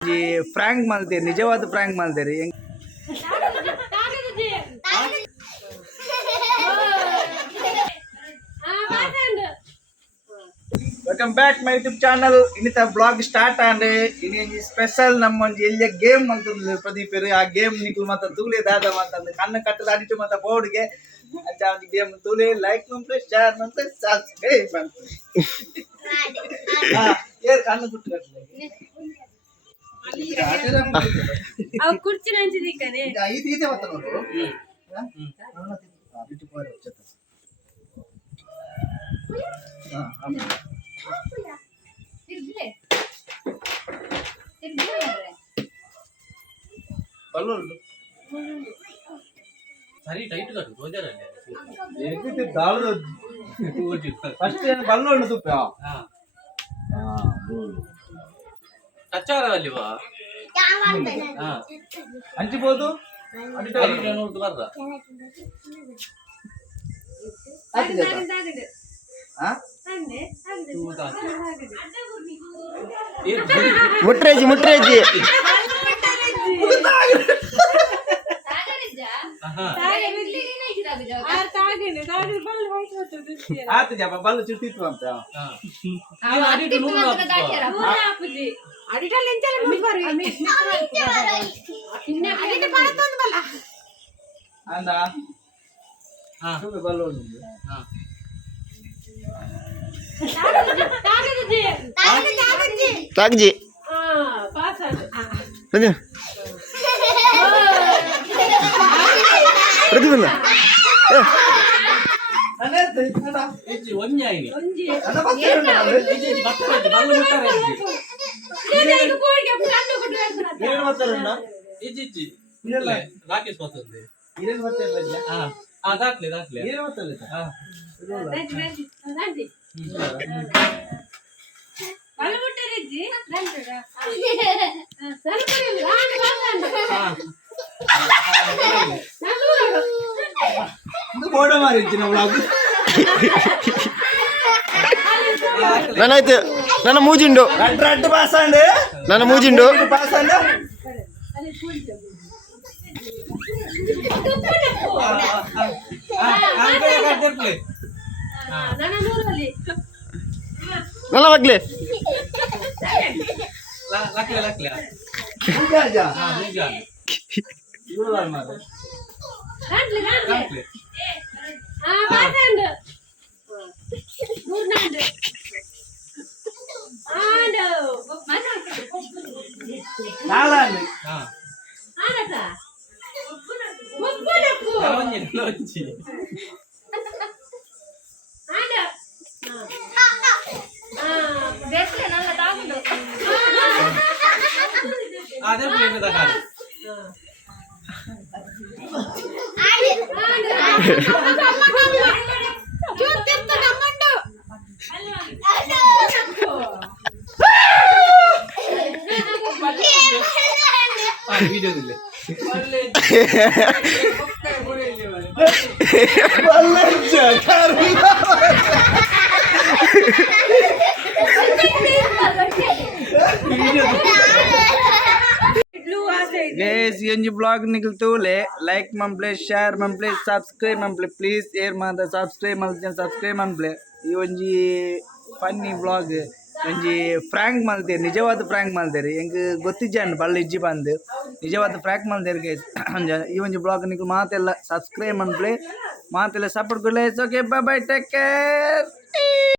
Frank ಮಾಡ್ತೀರಿ, ನಿಜವಾದ prank ಮಾಡ್ತೀರಿ. Welcome back my YouTube channel. ಇನ್ನಿತ ಬ್ಲಾಗ್ ಸ್ಟಾರ್ಟ್ ಆಂಡ್ರೆ ಇನ್ನೊಂದು ಸ್ಪೆಷಲ್ ನಮ್ಮೊಂದು ಎಲ್ಲಿಯ ಗೇಮ್ ಅಂತಂದ್ರೆ ಪ್ರದೀಪ್ ಆ ಗೇಮ್ ನಿಕ್ಲು ಮತ್ತೆ ತೂಲೆ ದಾದ ಮಾತಂದ್ರೆ ಕಣ್ಣು ಕಟ್ಟದ ಅಡಿಟು ಮತ್ತೆ ಬೋರ್ಡ್ಗೆ ಅಂತ ಒಂದು ಗೇಮ್ ತೂಲೆ ಲೈಕ್ ಮಾಡ್ರೆ ಶೇರ್ ಮಾಡ್ರೆ ಸಬ್ಸ್ಕ್ರೈಬ್ ಮಾಡ್ತಾರೆ. ಏರ್ ಕಣ್ಣು ಕುಟ್ಟು ಕಟ್ಟಲೆ ಅವು ಕುರ್ಚಿ ನಂಚಿದಿಕ್ಕನೆ ಇದೆ ಮತ್ತೆ ನೋಡು ಸರಿ ಟೈಟ್ ಕಟ್ಟು ಗೋಜರಲ್ಲಿ ಏಕಿತ್ತು ದಾಳದ ಫಸ್ಟ್ ಬಲ್ಲೋಣ ತುಪ್ಪ ಕಚ್ಚಾರವಲ್ಲಿವಾ ಹಂಚಿಬೋದು ನೋಡ್ದು ಬರ್ದ ಮುಟ್ರೇಜಿ ಮುಟ್ರೇಜಿ ಆತ ಜಪ ಬಲ್ಲು ಚುಟ್ಟಿತ್ತು ಅಂತ ಅಂದ ಬಲ್ಲು ತಾಗ್ಜಿ ಪ್ರತಿಬಂಧ ರಾಕೇಶ್ ಬರ್ತದೆ ದಾಟ್ಲೆ ದಾಟ್ಲೆ ಬೋರ್ಡ ಮಾರಿದ್ದೀನಿ ನನ್ನಾಯ್ತು ನನ್ನ ಮೂಜಿಂಡು ರಡ್ಡು ಪಾಸಂಡು ನನ್ನ ಮೂಜಿಂಡು ಪಾಸಂಡು ನನ್ನ ಮಗ್ಲೆ ಲಕ್ಲೆ ಲಕ್ಲೆ ಅದೇ ವಿಡಿಯೋದಿಲ್ಲ ब्लॉग निकलते लाइक मंप्ले शेयर मंप्ले सब्सक्राइब मंप्ले प्लीज ಏರ್ ಮಾಡ सब्सक्राइब ಮಾಡ್ತೀನಿ सब्सक्राइब मंप्ले ಈ ಒಂಜಿ ಫನ್ನಿ ಬ್ಲಾಗ್ ಒಂಜಿ ಫ್ರಾಂಕ್ ಮಾಡ್ತೀರಿ ನಿಜವಾದ ಫ್ರಾಂಕ್ ಮಾಡ್ತೀರಿ ಹೆಂಗೆ ಗೊತ್ತಿಜ್ಜಂಡು ಬಳ್ಳ ಇಜ್ಜಿ ಬಂದು ನಿಜವಾದ ಫ್ರಾಂಕ್ ಮಾಡ್ತೀರಿ ಗೈಸ್ ಈ ಒಂಜಿ ಬ್ಲಾಗ್ ನಿಕ್ಲು ಮಾತೆಲ್ಲ ಸಬ್ಸ್ಕ್ರೈಬ್ ಮಂಪ್ಲೆ ಮಾತೆಲ್ಲ ಸಪೋರ್ಟ್ ಕೊಡ್ಲೆ. Okay bye bye take care.